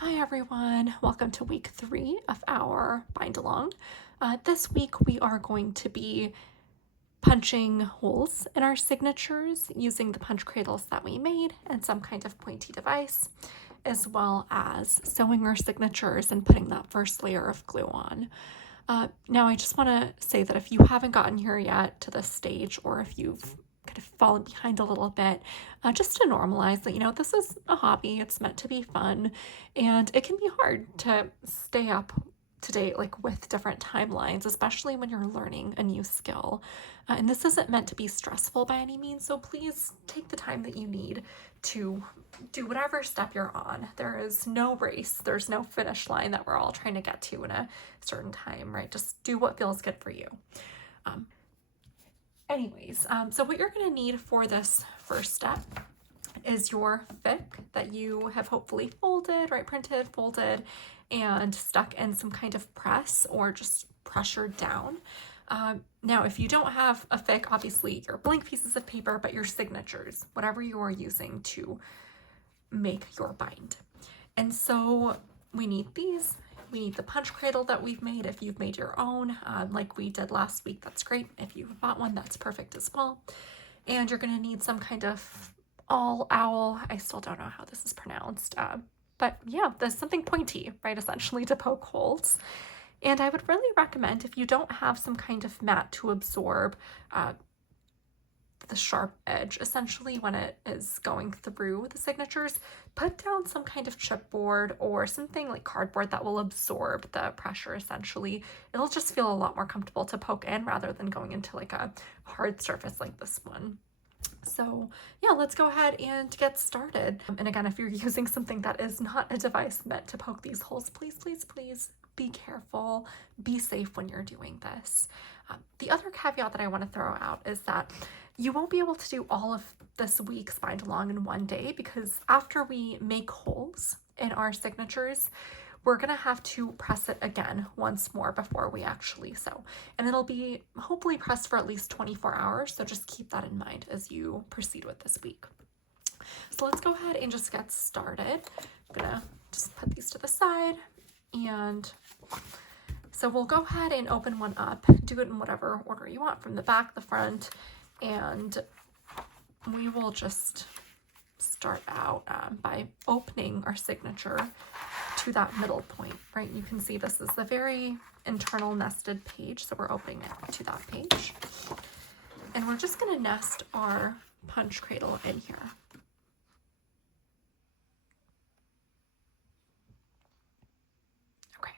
Hi everyone, welcome to week 3 of our bind along. This week we are going to be punching holes in our signatures using the punch cradles that we made and some kind of pointy device, as well as sewing our signatures and putting that first layer of glue on. Now I just want to say that if you haven't gotten here yet to this stage, or if you've kind of fallen behind a little bit, just to normalize that, this is a hobby, it's meant to be fun, and it can be hard to stay up to date like with different timelines, especially when you're learning a new skill. And this isn't meant to be stressful by any means, so please take the time that you need to do whatever step you're on. There is no race, there's no finish line that we're all trying to get to in a certain time, right? Just do what feels good for you. Um, so what you're going to need for this first step is your fic that you have hopefully folded, right? Printed, folded, and stuck in some kind of press or just pressured down. Now, if you don't have a fic, obviously your blank pieces of paper, but your signatures, whatever you are using to make your bind. And so we need these. We need the punch cradle that we've made. If you've made your own, like we did last week, that's great. If you've bought one, that's perfect as well. And you're gonna need some kind of all owl. I still don't know how this is pronounced. But yeah, there's something pointy, right, essentially to poke holes. And I would really recommend, if you don't have some kind of mat to absorb the sharp edge, essentially when it is going through the signatures, put down some kind of chipboard or something like cardboard that will absorb the pressure. Essentially, it'll just feel a lot more comfortable to poke in rather than going into like a hard surface like this one. So yeah, let's go ahead and get started. And again, if you're using something that is not a device meant to poke these holes, please be careful, be safe when you're doing this. The other caveat that I want to throw out is that you won't be able to do all of this week's bind along in one day, because after we make holes in our signatures, we're gonna have to press it again once more before we actually sew. And it'll be hopefully pressed for at least 24 hours, so just keep that in mind as you proceed with this week. So let's go ahead and just get started. I'm gonna just put these to the side, and so we'll go ahead and open one up, do it in whatever order you want, from the back, the front, and we will just start out by opening our signature to that middle point, right? You can see this is the very internal nested page, so we're opening it to that page. And we're just gonna nest our punch cradle in here. Okay,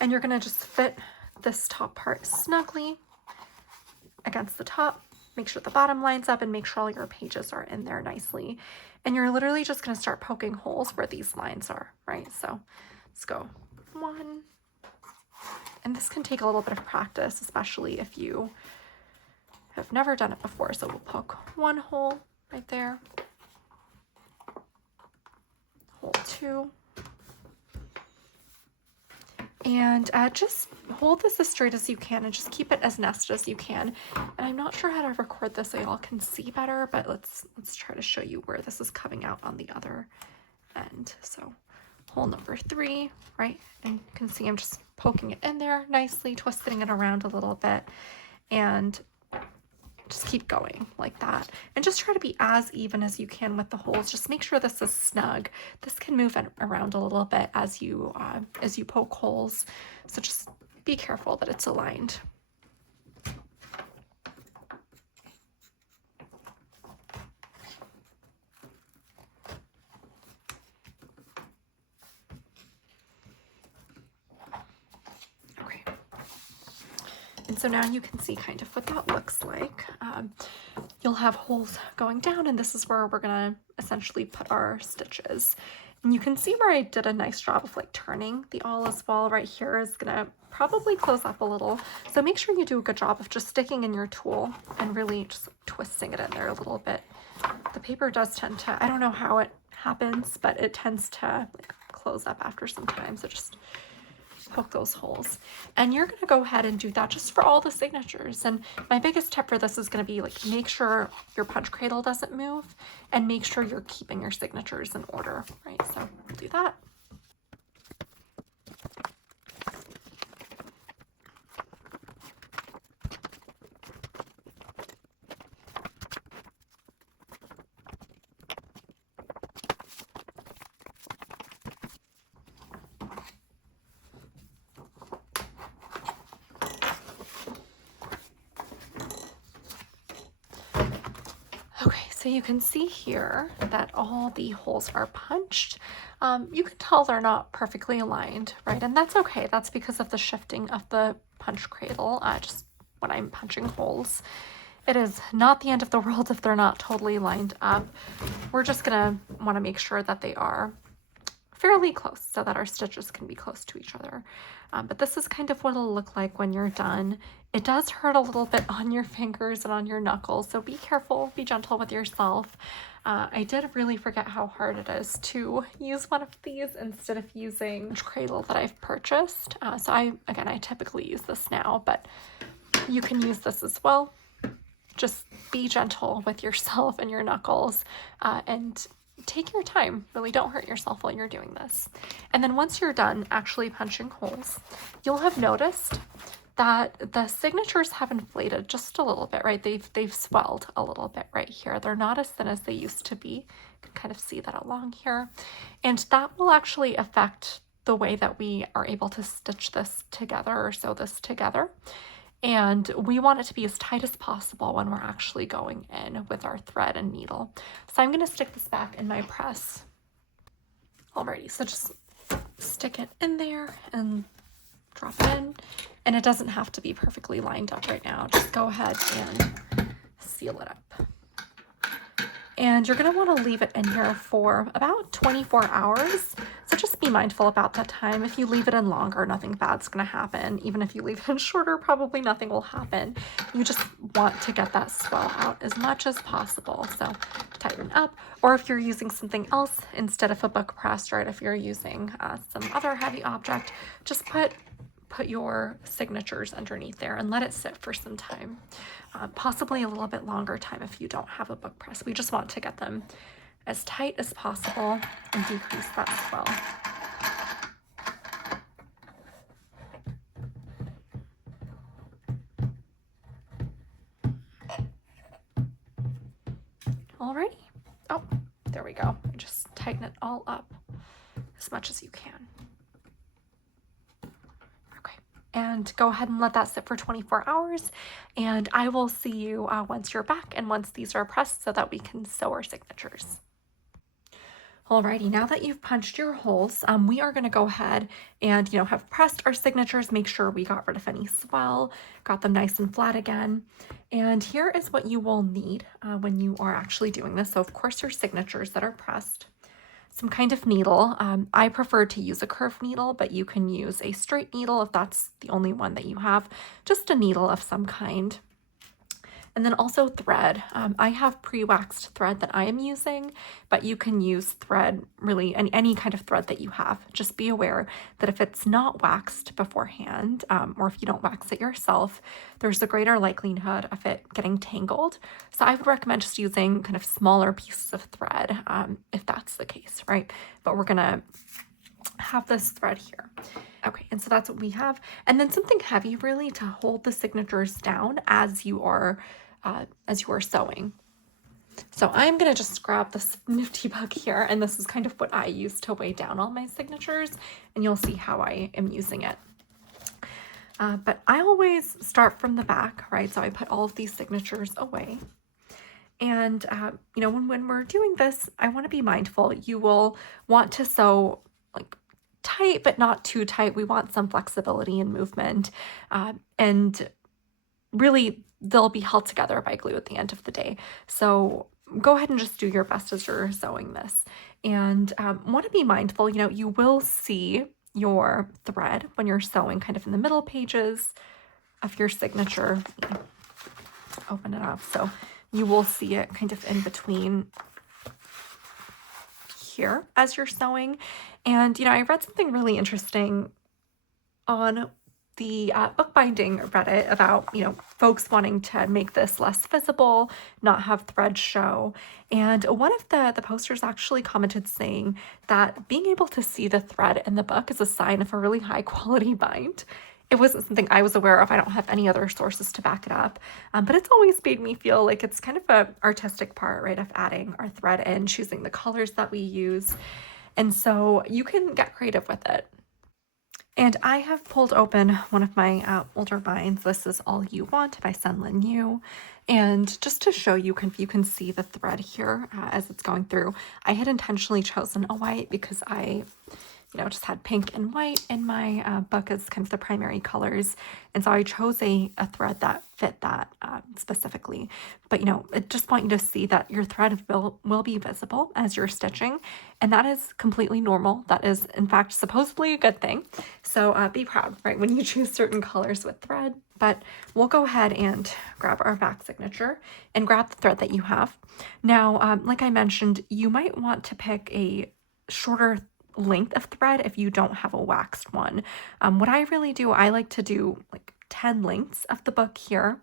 and you're gonna just fit this top part snugly against the top. Make sure the bottom lines up and make sure all your pages are in there nicely. And you're literally just gonna start poking holes where these lines are, right? So let's go 1. And this can take a little bit of practice, especially if you have never done it before. So we'll poke 1 hole right there, hole 2. And just hold this as straight as you can and just keep it as nested as you can. And I'm not sure how to record this so y'all can see better, but let's try to show you where this is coming out on the other end. So hole number 3, right? And you can see I'm just poking it in there nicely, twisting it around a little bit, and just keep going like that. And just try to be as even as you can with the holes. Just make sure this is snug. This can move around a little bit as you poke holes. So just be careful that it's aligned. Okay. And so now you can see kind of what that looks like. You'll have holes going down, and this is where we're gonna essentially put our stitches. And you can see where I did a nice job of like turning the awl as well. Right here is gonna probably close up a little. So make sure you do a good job of just sticking in your tool and really just twisting it in there a little bit. The paper does tend to, I don't know how it happens, but it tends to like close up after some time. So just poke those holes. And you're going to go ahead and do that just for all the signatures. And my biggest tip for this is going to be like, make sure your punch cradle doesn't move and make sure you're keeping your signatures in order, right? So we'll do that. so you can see here that all the holes are punched. You can tell they're not perfectly aligned, right? And that's okay. That's because of the shifting of the punch cradle, just when I'm punching holes. It is not the end of the world if they're not totally lined up. We're just gonna wanna make sure that they are fairly close so that our stitches can be close to each other. But this is kind of what it'll look like when you're done. It does hurt a little bit on your fingers and on your knuckles, so be careful, be gentle with yourself. I did really forget how hard it is to use one of these instead of using the cradle that I've purchased. So I typically use this now, but you can use this as well. Just be gentle with yourself and your knuckles, and take your time. Really don't hurt yourself while you're doing this. And then once you're done actually punching holes, you'll have noticed that the signatures have inflated just a little bit, right? They've swelled a little bit right here. They're not as thin as they used to be. You can kind of see that along here. And that will actually affect the way that we are able to stitch this together or sew this together. And we want it to be as tight as possible when we're actually going in with our thread and needle. So I'm going to stick this back in my press. Alrighty, so just stick it in there and drop it in. And it doesn't have to be perfectly lined up right now. Just go ahead and seal it up. And you're going to want to leave it in here for about 24 hours. So just be mindful about that time. If you leave it in longer, nothing bad's going to happen. Even if you leave it in shorter, probably nothing will happen. You just want to get that swell out as much as possible. So tighten up. Or if you're using something else instead of a book press, right? If you're using some other heavy object, just put your signatures underneath there and let it sit for some time. Possibly a little bit longer time if you don't have a book press. We just want to get them as tight as possible and decrease that swell. Alrighty. Oh, there we go. Just tighten it all up as much as you can. And go ahead and let that sit for 24 hours. And I will see you once you're back and once these are pressed so that we can sew our signatures. Alrighty, now that you've punched your holes, we are going to go ahead and, have pressed our signatures, make sure we got rid of any swell, got them nice and flat again. And here is what you will need when you are actually doing this. So of course your signatures that are pressed, some kind of needle. I prefer to use a curved needle, but you can use a straight needle if that's the only one that you have, just a needle of some kind. And then also thread. I have pre-waxed thread that I am using, but you can use thread, really any kind of thread that you have. Just be aware that if it's not waxed beforehand, or if you don't wax it yourself, there's a greater likelihood of it getting tangled. So I would recommend just using kind of smaller pieces of thread, if that's the case, right? But we're gonna have this thread here. Okay, and so that's what we have. And then something heavy really to hold the signatures down as you are sewing. So I'm gonna just grab this nifty bug here, and this is kind of what I use to weigh down all my signatures, and you'll see how I am using it. But I always start from the back, right? So I put all of these signatures away. And, when we're doing this, I want to be mindful. You will want to sew like tight, but not too tight. We want some flexibility and movement. And really, they'll be held together by glue at the end of the day. So go ahead and just do your best as you're sewing this. And want to be mindful, you will see your thread when you're sewing kind of in the middle pages of your signature. Open it up. So you will see it kind of in between here as you're sewing. And, I read something really interesting on the bookbinding Reddit about, folks wanting to make this less visible, not have thread show. And one of the posters actually commented saying that being able to see the thread in the book is a sign of a really high quality bind. It wasn't something I was aware of. I don't have any other sources to back it up. But it's always made me feel like it's kind of an artistic part, right, of adding our thread in, choosing the colors that we use. And so you can get creative with it. And I have pulled open one of my older binds. This is All You Want by Sun Lin Yu. And just to show you, you can see the thread here as it's going through. I had intentionally chosen a white because I just had pink and white in my book as kind of the primary colors. And so I chose a thread that fit that specifically. But, I just want you to see that your thread will be visible as you're stitching. And that is completely normal. That is, in fact, supposedly a good thing. So be proud, right, when you choose certain colors with thread. But we'll go ahead and grab our back signature and grab the thread that you have. Now, like I mentioned, you might want to pick a shorter length of thread if you don't have a waxed one. What I really do, I like to do like 10 lengths of the book here.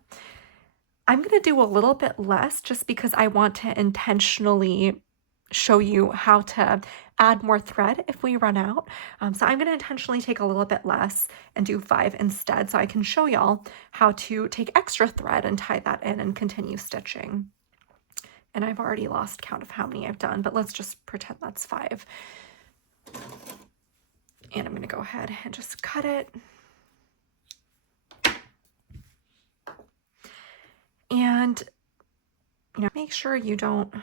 I'm going to do a little bit less just because I want to intentionally show you how to add more thread if we run out. So I'm going to intentionally take a little bit less and do 5 instead, so I can show y'all how to take extra thread and tie that in and continue stitching. And I've already lost count of how many I've done, but let's just pretend that's 5. And I'm going to go ahead and just cut it. And, make sure you don't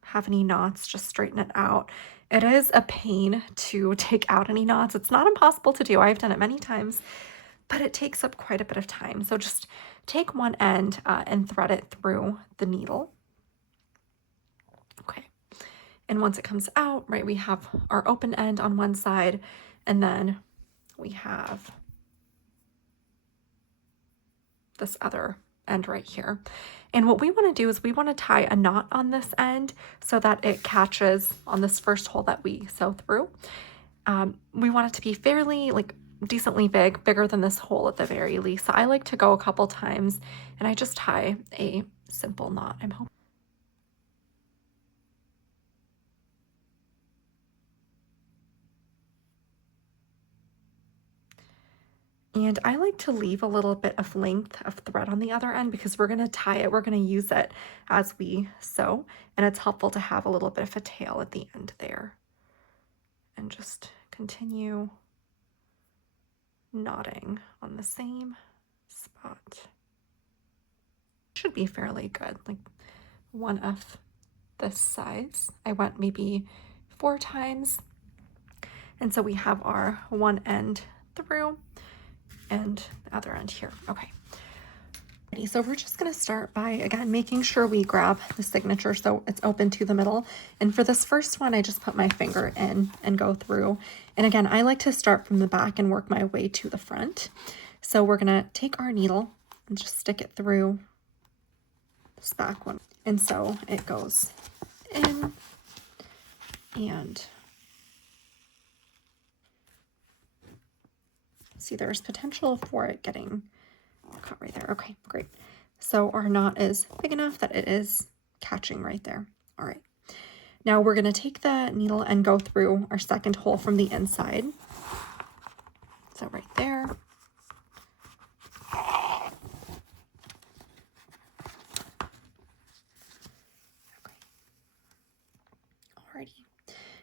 have any knots, just straighten it out. It is a pain to take out any knots. It's not impossible to do. I've done it many times, but it takes up quite a bit of time. So just take one end and thread it through the needle. Okay. And once it comes out, right, we have our open end on one side, and then we have this other end right here. And what we want to do is we want to tie a knot on this end so that it catches on this first hole that we sew through. We want it to be fairly, decently big, bigger than this hole at the very least. So I like to go a couple times and I just tie a simple knot. I'm hoping. And I like to leave a little bit of length of thread on the other end because we're going to tie it, we're going to use it as we sew, and it's helpful to have a little bit of a tail at the end there. And just continue knotting on the same spot. Should be fairly good, like one of this size. I went maybe 4 times. And so we have our one end through and the other end here. Okay. So we're just going to start by, again, making sure we grab the signature so it's open to the middle. And for this first one, I just put my finger in and go through. And again, I like to start from the back and work my way to the front. So we're going to take our needle and just stick it through this back one. And so it goes in and see, there's potential for it getting caught right there. Okay, great. So our knot is big enough that it is catching right there. All right. Now we're going to take the needle and go through our second hole from the inside. So right there. Okay. Alrighty.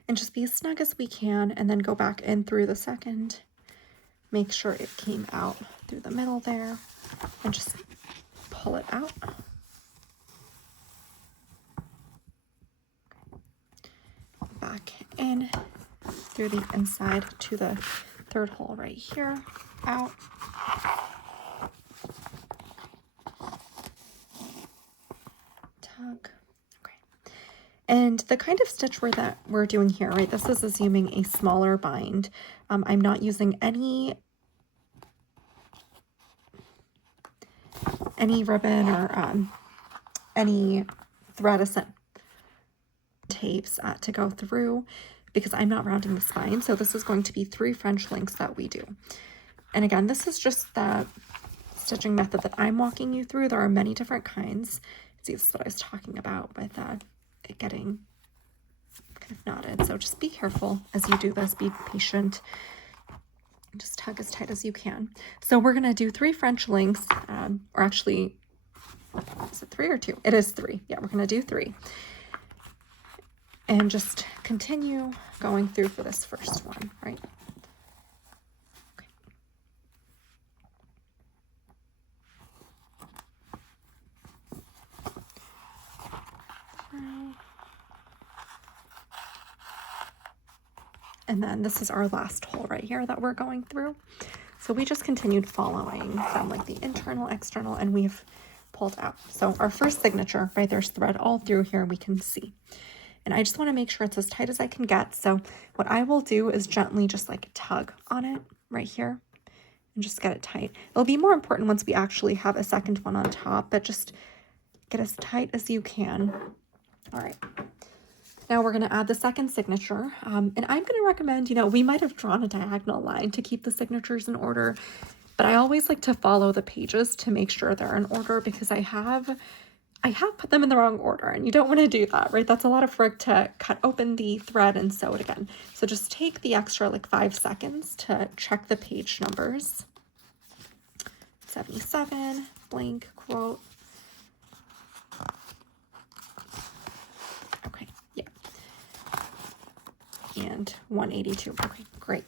And just be as snug as we can and then go back in through the second. Make sure it came out through the middle there and just pull it out. Back in through the inside to the third hole right here, out. Tug. Okay. And the kind of stitch we're doing here, right, this is assuming a smaller bind. I'm not using any ribbon or any thread tapes to go through because I'm not rounding the spine. So this is going to be 3 French links that we do. And again, this is just the stitching method that I'm walking you through. There are many different kinds. See, this is what I was talking about with it getting kind of knotted. So just be careful as you do this. Be patient. Just tug as tight as you can. So we're going to do 3 French links, or actually, is it 3 or 2? It is 3. Yeah, we're going to do 3. And just continue going through for this first one, right? And then this is our last hole right here that we're going through. So we just continued following from like the internal, external, and we've pulled out. So our first signature, right, there's thread all through here, we can see. And I just want to make sure it's as tight as I can get. So what I will do is gently just like tug on it right here and just get it tight. It'll be more important once we actually have a second one on top, but just get as tight as you can. All right. Now we're going to add the second signature, and I'm going to recommend, we might have drawn a diagonal line to keep the signatures in order, but I always like to follow the pages to make sure they're in order, because I have put them in the wrong order, and you don't want to do that, right? That's a lot of work to cut open the thread and sew it again. So just take the extra like 5 seconds to check the page numbers. 77, blank quote. Okay, yeah. And 182. Okay, great.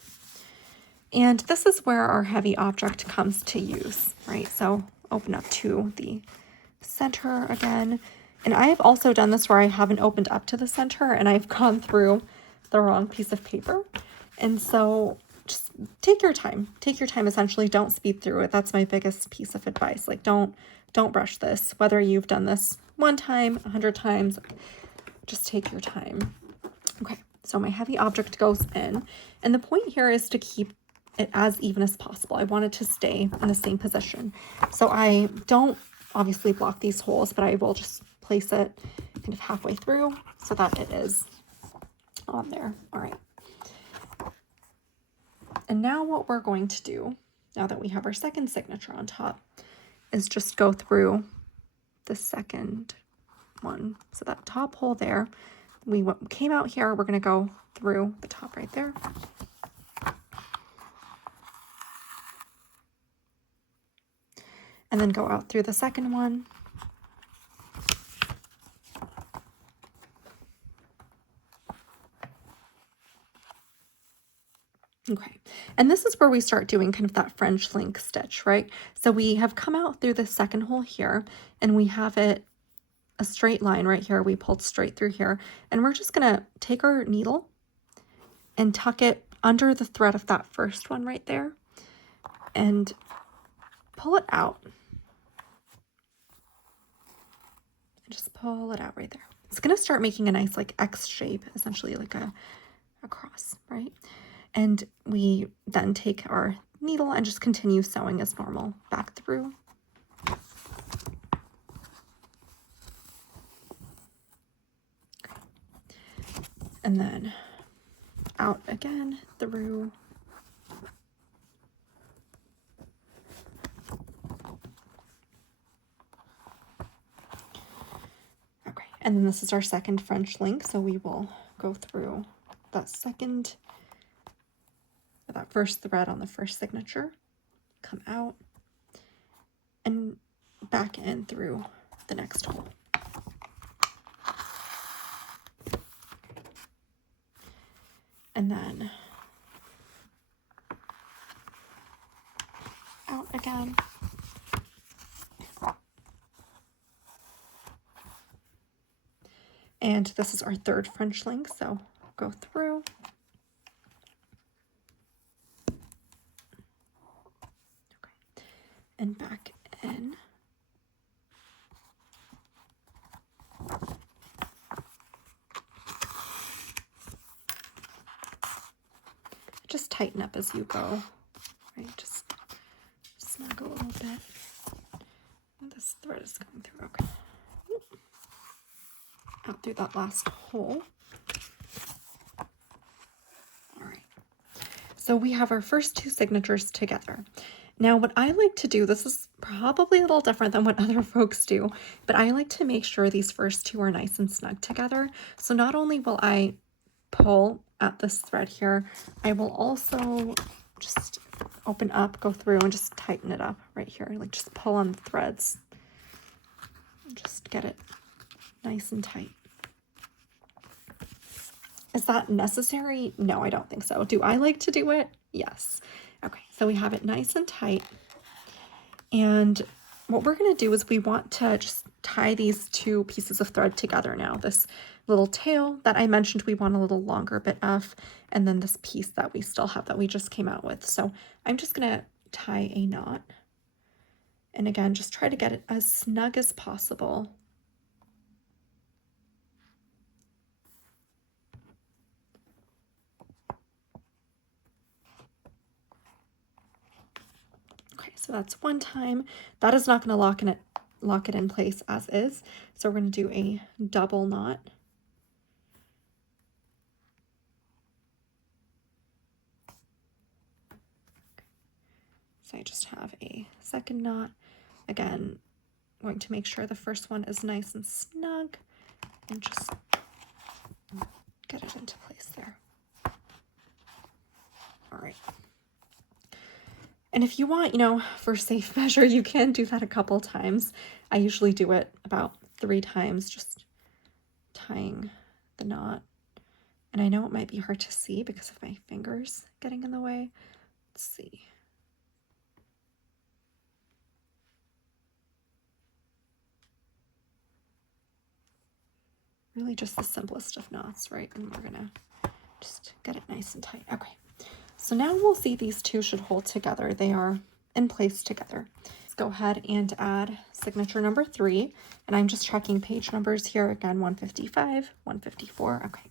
And this is where our heavy object comes to use, right? So open up to the center again. And I have also done this where I haven't opened up to the center and I've gone through the wrong piece of paper. And so just take your time. Take your time, essentially. Don't speed through it. That's my biggest piece of advice. Like, don't rush this. Whether you've done this 1 time, 100 times, just take your time. Okay, so my heavy object goes in. And the point here is to keep it as even as possible. I want it to stay in the same position. So I don't obviously block these holes, but I will just place it kind of halfway through so that it is on there. All right. And now what we're going to do, now that we have our second signature on top, is just go through the second one. So that top hole there, we came out here, we're going to go through the top right there. And then go out through the second one. Okay, and this is where we start doing kind of that French link stitch, right? So we have come out through the second hole here, and we have it a straight line right here. We pulled straight through here, and we're just gonna take our needle and tuck it under the thread of that first one right there and pull it out. Just pull it out right there. It's gonna start making a nice like X shape, essentially like a cross, right? And we then take our needle and just continue sewing as normal back through. Okay. And then out again through. Okay, and then this is our second French link, so we will go through that first thread on the first signature, come out, and back in through the next hole. And then out again. And this is our third French link, so go through. Okay. And back in. Just tighten up as you go, right? Just snug a little bit. And this thread is coming through, okay. Out through that last hole. All right. So we have our first 2 signatures together. Now, what I like to do, this is probably a little different than what other folks do, but I like to make sure these first 2 are nice and snug together. So not only will I pull at this thread here, I will also just open up, go through, and just tighten it up right here. Like just pull on the threads and just get it nice and tight. Is that necessary? No, I don't think so. Do I like to do it? Yes. Okay, so we have it nice and tight. And what we're going to do is we want to just tie these 2 pieces of thread together now. This little tail that I mentioned we want a little longer bit of, and then this piece that we still have that we just came out with. So I'm just gonna tie a knot. And again, just try to get it as snug as possible. Okay, so that's one time. That is not going to lock it in place as is. So we're going to do a double knot. So I just have a second knot. Again, going to make sure the first one is nice and snug and just get it into place there. All right. And if you want, for safe measure, you can do that a couple times. I usually do it about 3 times, just tying the knot. And I know it might be hard to see because of my fingers getting in the way. Let's see. Really just the simplest of knots, right? And we're gonna just get it nice and tight. Okay, so now we'll see these two should hold together. They are in place together. Let's go ahead and add signature number 3. And I'm just checking page numbers here. Again, 155, 154, okay.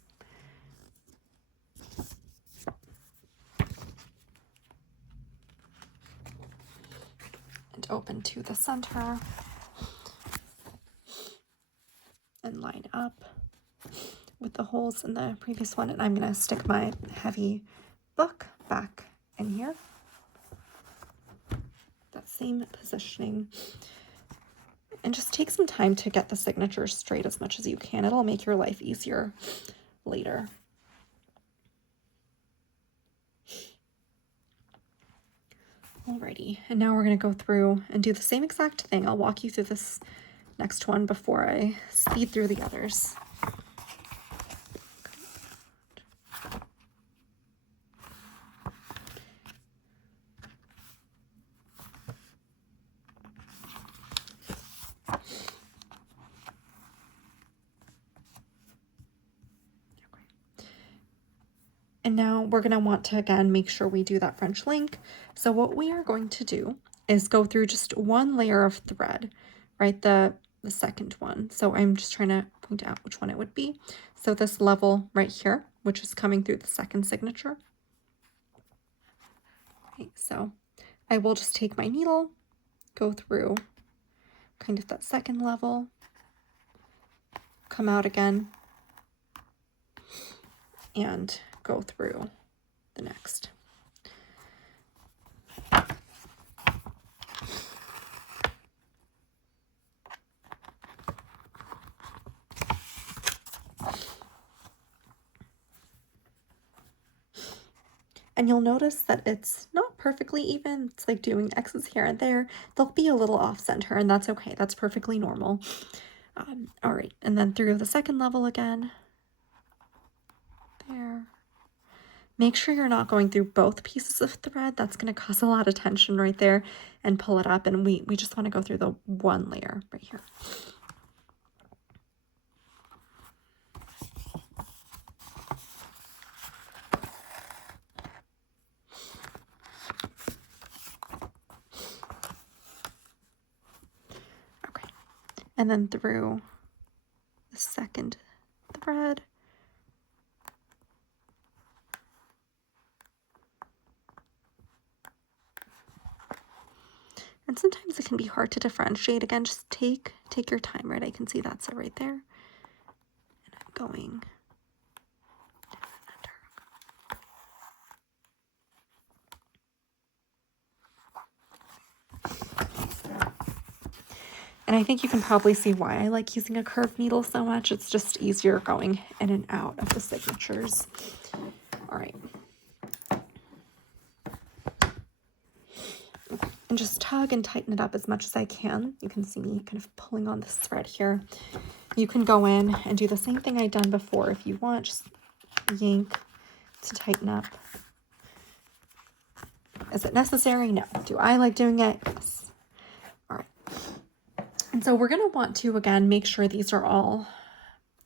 And open to the center. And line up with the holes in the previous one, and I'm going to stick my heavy book back in here. That same positioning. And just take some time to get the signatures straight as much as you can. It'll make your life easier later. Alrighty, and now we're going to go through and do the same exact thing. I'll walk you through this next one before I speed through the others. And now we're going to want to, again, make sure we do that French link. So what we are going to do is go through just one layer of thread, right? The second one. So I'm just trying to point out which one it would be. So this level right here, which is coming through the second signature. Okay, so I will just take my needle, go through kind of that second level, come out again, and go through the next. And you'll notice that it's not perfectly even. It's like doing X's here and there. They'll be a little off center, and that's okay. That's perfectly normal. All right, and then through the second level again. There. Make sure you're not going through both pieces of thread. That's going to cause a lot of tension right there and pull it up. And we just want to go through the one layer right here. Okay. And then through the second thread. And sometimes it can be hard to differentiate. Again, just take your time, right? I can see that's it right there. And I'm going down. And I think you can probably see why I like using a curved needle so much. It's just easier going in and out of the signatures. All right. And just tug and tighten it up as much as I can. You can see me kind of pulling on this thread here. You can go in and do the same thing I've done before if you want. Just yank to tighten up. Is it necessary? No. Do I like doing it? Yes. All right. And so we're going to want to, again, make sure these are all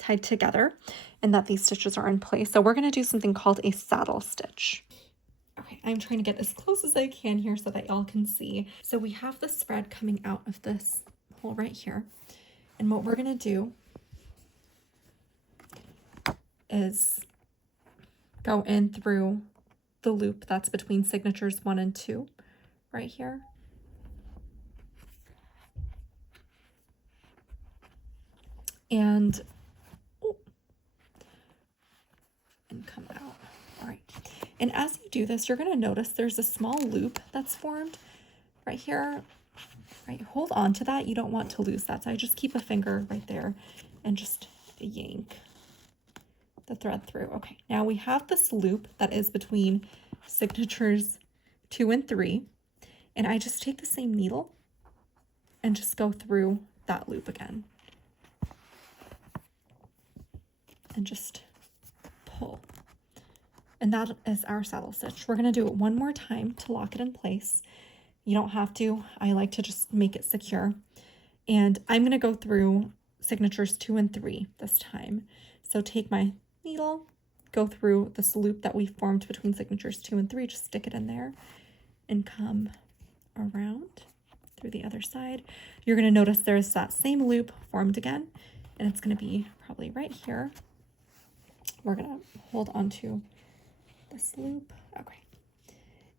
tied together and that these stitches are in place. So we're going to do something called a saddle stitch. Okay, I'm trying to get as close as I can here so that y'all can see. So we have the spread coming out of this hole right here. And what we're going to do is go in through the loop that's between signatures 1 and 2 right here. And come out. All right. And as you do this, you're going to notice there's a small loop that's formed right here. Right. Hold on to that. You don't want to lose that. So I just keep a finger right there and just yank the thread through. Okay. Now we have this loop that is between signatures 2 and 3. And I just take the same needle and just go through that loop again. And just pull. And that is our saddle stitch. We're going to do it one more time to lock it in place. You don't have to. I like to just make it secure. And I'm going to go through signatures 2 and 3 this time. So take my needle, go through this loop that we formed between signatures 2 and 3, just stick it in there and come around through the other side. You're going to notice there's that same loop formed again, and it's going to be probably right here. We're going to hold on to this loop. Okay.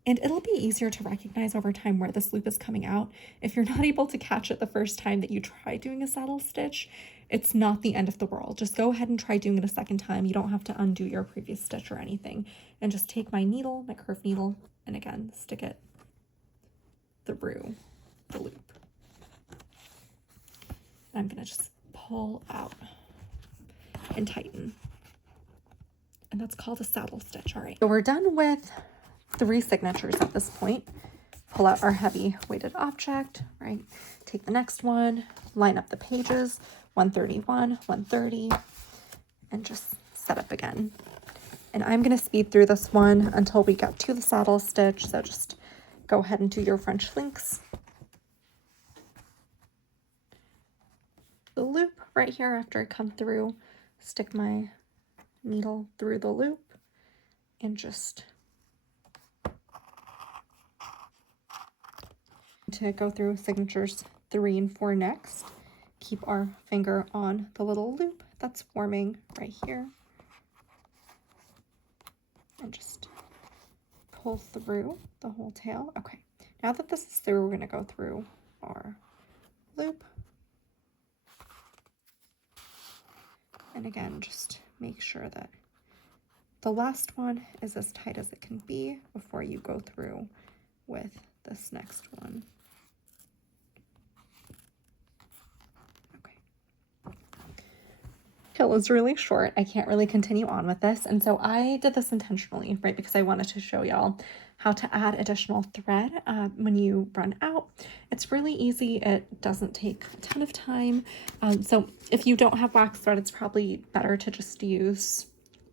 And it'll be easier to recognize over time where this loop is coming out. If you're not able to catch it the first time that you try doing a saddle stitch, it's not the end of the world. Just go ahead and try doing it a second time. You don't have to undo your previous stitch or anything. And just take my needle, my curved needle, and again, stick it through the loop. And I'm going to just pull out and tighten. And that's called a saddle stitch. All right. So we're done with 3 signatures at this point. Pull out our heavy weighted object, right? Take the next one, line up the pages, 131, 130, and just set up again. And I'm going to speed through this one until we get to the saddle stitch. So just go ahead and do your French links. The loop right here after I come through, stick my needle through the loop and just to go through signatures 3 and 4 next. Keep our finger on the little loop that's forming right here and just pull through the whole tail. Okay, now that this is through, we're going to go through our loop. And again, just make sure that the last one is as tight as it can be before you go through with this next one. Okay. Tail is really short. I can't really continue on with this. And so I did this intentionally, right? Because I wanted to show y'all how to add additional thread when you run out. It's really easy. It doesn't take a ton of time. So if you don't have wax thread, it's probably better to just use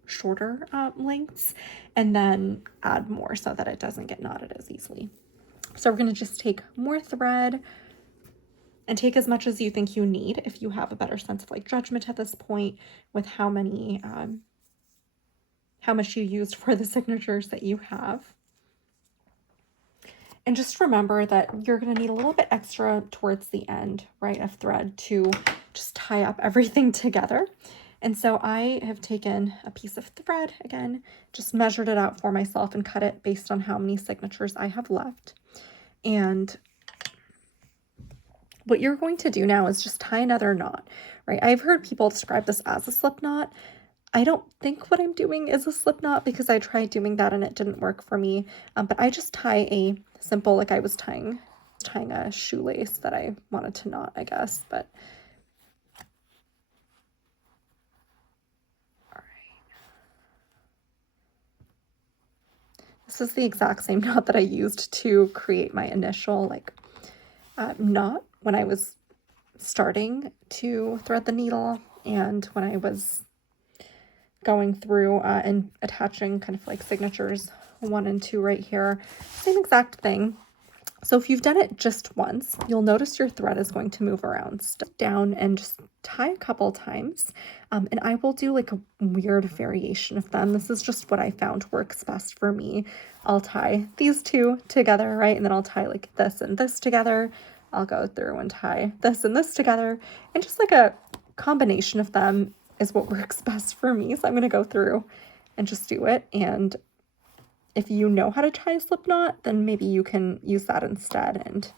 shorter lengths and then add more so that it doesn't get knotted as easily. So we're going to just take more thread and take as much as you think you need if you have a better sense of like judgment at this point with how much you used for the signatures that you have. And just remember that you're going to need a little bit extra towards the end, right, of thread to just tie up everything together. And so I have taken a piece of thread, again, just measured it out for myself and cut it based on how many signatures I have left. And what you're going to do now is just tie another knot, right? I've heard people describe this as a slip knot. I don't think what I'm doing is a slip knot because I tried doing that and it didn't work for me. But I just tie a simple, like I was tying a shoelace that I wanted to knot, I guess. But all right. This is the exact same knot that I used to create my initial knot when I was starting to thread the needle and when I was going through and attaching kind of like signatures 1 and 2 right here. Same exact thing. So if you've done it just once, you'll notice your thread is going to move around. Step down and just tie a couple times. And I will do like a weird variation of them. This is just what I found works best for me. I'll tie these two together, right? And then I'll tie like this and this together. I'll go through and tie this and this together. And just like a combination of them is what works best for me. So I'm going to go through and just do it. And if you know how to tie a slip knot, then maybe you can use that instead and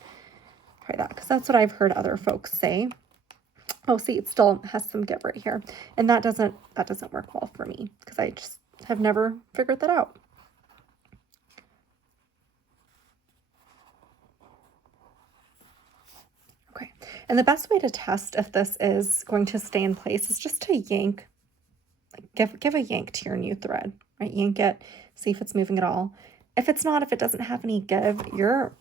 try that, because that's what I've heard other folks say. Oh, see, it still has some give right here. And that doesn't work well for me because I just have never figured that out. Okay, and the best way to test if this is going to stay in place is just to yank, like give a yank to your new thread, right? Yank it, see if it's moving at all. If it's not, if it doesn't have any give, you're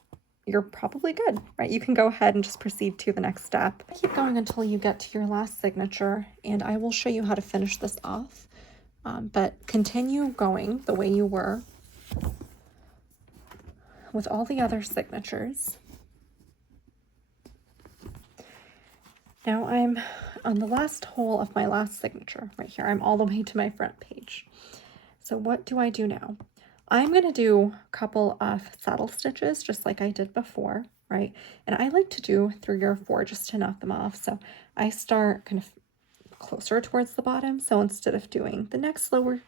probably good, right? You can go ahead and just proceed to the next step. Keep going until you get to your last signature, and I will show you how to finish this off. But continue going the way you were with all the other signatures. Now I'm on the last hole of my last signature right here. I'm all the way to my front page. So what do I do now? I'm going to do a couple of saddle stitches just like I did before, right? And I like to do 3 or 4 just to knock them off. So I start kind of closer towards the bottom. So instead of doing the next lower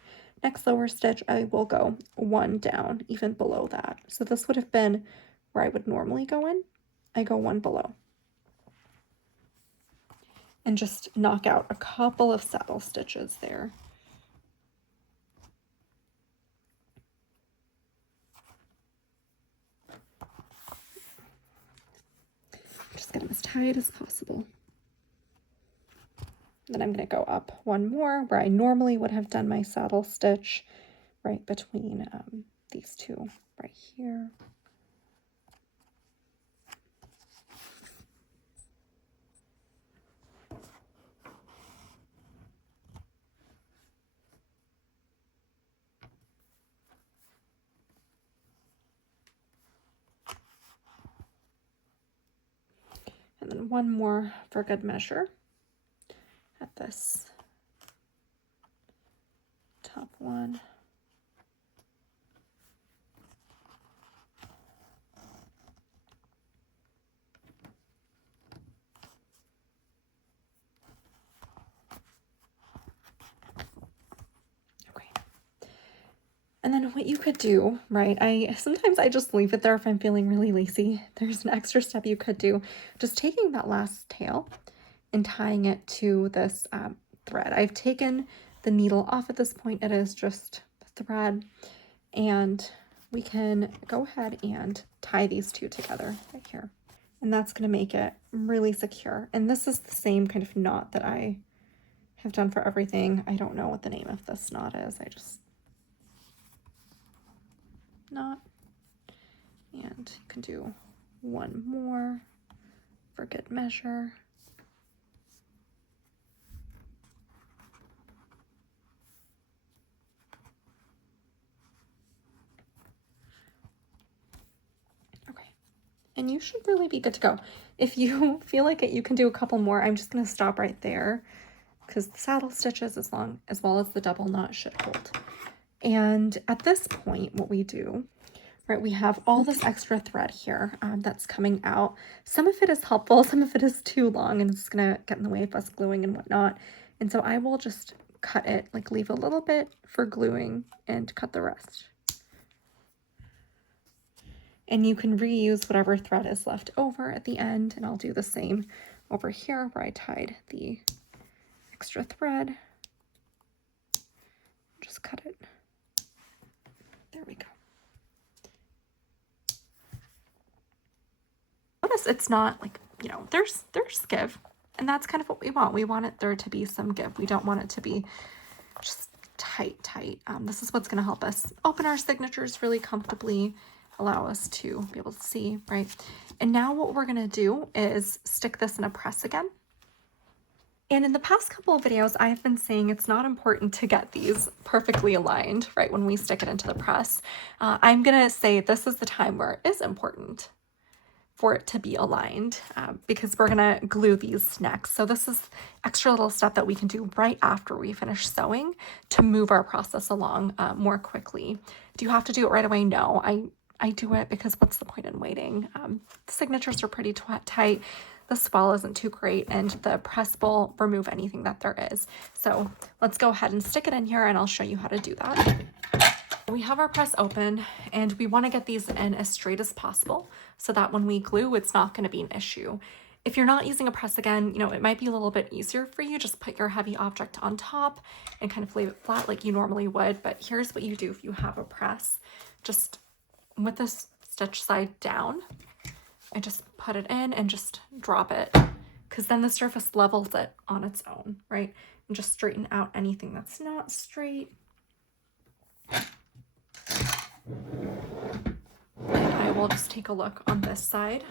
stitch, I will go 1 down, even below that. So this would have been where I would normally go in. I go 1 below. And just knock out a couple of saddle stitches there. Just get them as tight as possible. Then I'm going to go up 1 more where I normally would have done my saddle stitch, right between these 2 right here. And then 1 more for good measure at this top one. Okay. And then what you could do, right, sometimes I just leave it there if I'm feeling really lazy. There's an extra step you could do, just taking that last tail and tying it to this thread. I've taken the needle off at this point. It is just the thread, and we can go ahead and tie these 2 together right here. And that's going to make it really secure. And this is the same kind of knot that I have done for everything. I don't know what the name of this knot is. I just knot. And you can do 1 more for good measure. Okay. And you should really be good to go. If you feel like it, you can do a couple more. I'm just going to stop right there because the saddle stitches as well as the double knot should hold. And at this point, what we do, right, we have all this extra thread here that's coming out. Some of it is helpful, some of it is too long, and it's gonna get in the way of us gluing and whatnot. And so I will just cut it, like leave a little bit for gluing and cut the rest. And you can reuse whatever thread is left over at the end, and I'll do the same over here where I tied the extra thread. Just cut it. There we go. Notice it's not like, you know, there's give, and that's kind of what we want. We want there to be some give. We don't want it to be just tight. This is what's going to help us open our signatures really comfortably, allow us to be able to see, right? And now what we're going to do is stick this in a press again. And in the past couple of videos, I have been saying it's not important to get these perfectly aligned, right, when we stick it into the press. I'm going to say this is the time where it is important. for it to be aligned because we're gonna glue these next. So this is extra little step that we can do right after we finish sewing to move our process along more quickly. Do you have to do it right away? No, I do it because what's the point in waiting? The signatures are pretty tight. The swell isn't too great, and the press will remove anything that there is. So let's go ahead and stick it in here, and I'll show you how to do that. We have our press open, and we want to get these in as straight as possible so that when we glue, it's not going to be an issue. If you're not using a press again, you know, it might be a little bit easier for you. Just put your heavy object on top and kind of lay it flat like you normally would. But here's what you do if you have a press. Just with this stitch side down, I just put it in and just drop it, because then the surface levels it on its own, right? And just straighten out anything that's not straight. And I will just take a look on this side.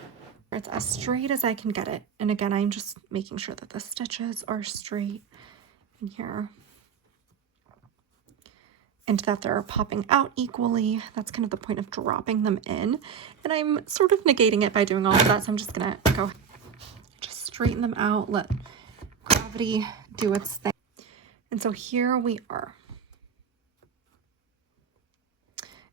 It's as straight as I can get it. And again, I'm just making sure that the stitches are straight in here and that they're popping out equally. That's kind of the point of dropping them in. And I'm sort of negating it by doing all of that. So I'm just gonna go just straighten them out, let gravity do its thing. And so here we are.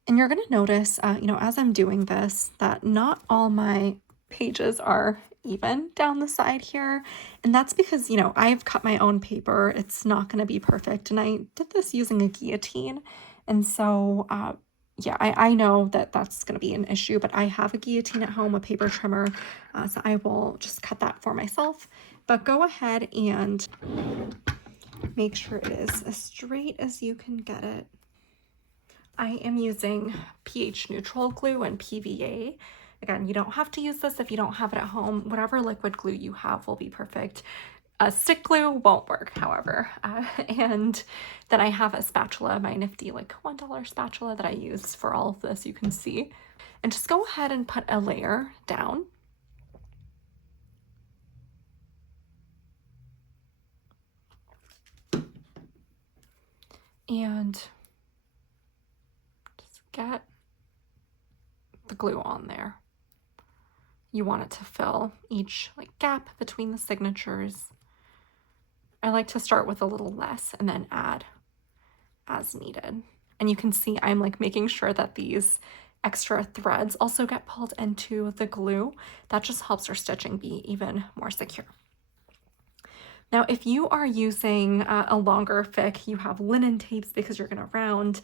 And you're going to notice, you know, as I'm doing this, that not all my pages are even down the side here. And that's because, you know, I've cut my own paper. It's not going to be perfect. And I did this using a guillotine. And so, yeah, I know that that's going to be an issue, but I have a guillotine at home, a paper trimmer. So I will just cut that for myself. But go ahead and make sure it is as straight as you can get it. I am using pH neutral glue and PVA. Again, you don't have to use this if you don't have it at home. Whatever liquid glue you have will be perfect. Stick glue won't work, however. And then I have a spatula, my nifty like $1 spatula that I use for all of this, you can see. And just go ahead and put a layer down. And get the glue on there. You want it to fill each like gap between the signatures. I like to start with a little less and then add as needed. And you can see I'm like making sure that these extra threads also get pulled into the glue. That just helps our stitching be even more secure. Now, if you are using a longer fic, you have linen tapes because you're gonna round,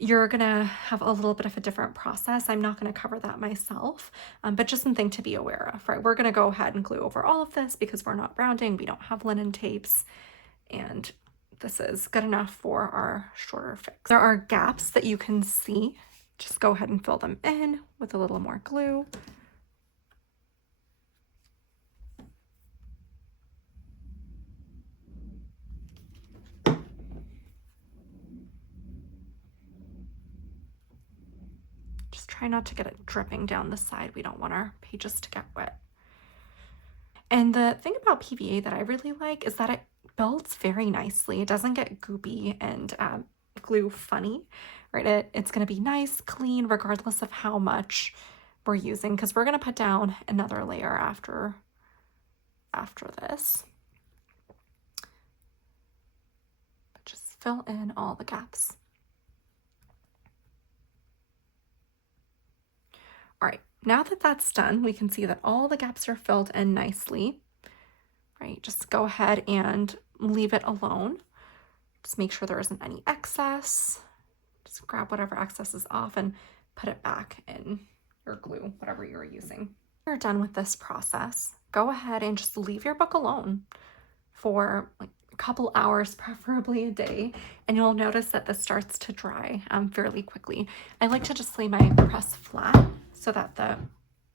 you're gonna have a little bit of a different process. I'm not gonna cover that myself, but just something to be aware of, right? We're gonna go ahead and glue over all of this because we're not rounding, we don't have linen tapes, and this is good enough for our shorter fics. There are gaps that you can see. Just go ahead and fill them in with a little more glue. Try not to get it dripping down the side. We don't want our pages to get wet. And the thing about PVA that I really like is that it builds very nicely. It doesn't get goopy and glue funny, right? It's going to be nice, clean, regardless of how much we're using, because we're going to put down another layer after this. But just fill in all the gaps. All right, now that that's done, we can see that all the gaps are filled in nicely, right? Just go ahead and leave it alone. Just make sure there isn't any excess. Just grab whatever excess is off and put it back in your glue, whatever you're using. When you're done with this process, go ahead and just leave your book alone for like a couple hours, preferably a day, and you'll notice that this starts to dry fairly quickly. I like to just lay my press flat so that the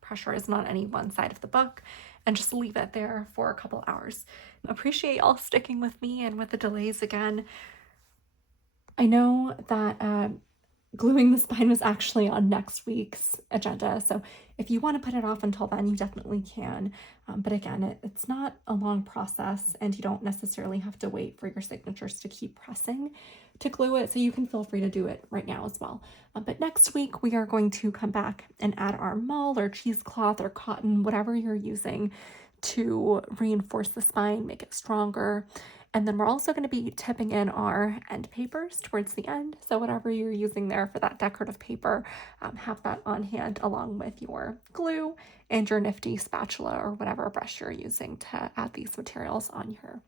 pressure isn't on any one side of the book, and just leave it there for a couple hours. Appreciate y'all sticking with me and with the delays again. I know that gluing the spine was actually on next week's agenda, so if you want to put it off until then, you definitely can. But again, it's not a long process, and you don't necessarily have to wait for your signatures to keep pressing to glue it, so you can feel free to do it right now as well. But next week, we are going to come back and add our mull or cheesecloth or cotton, whatever you're using to reinforce the spine, make it stronger. And then we're also going to be tipping in our end papers towards the end. So whatever you're using there for that decorative paper, have that on hand along with your glue and your nifty spatula or whatever brush you're using to add these materials on here.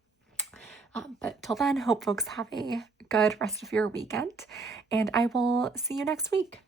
But till then, hope folks have a good rest of your weekend, and I will see you next week.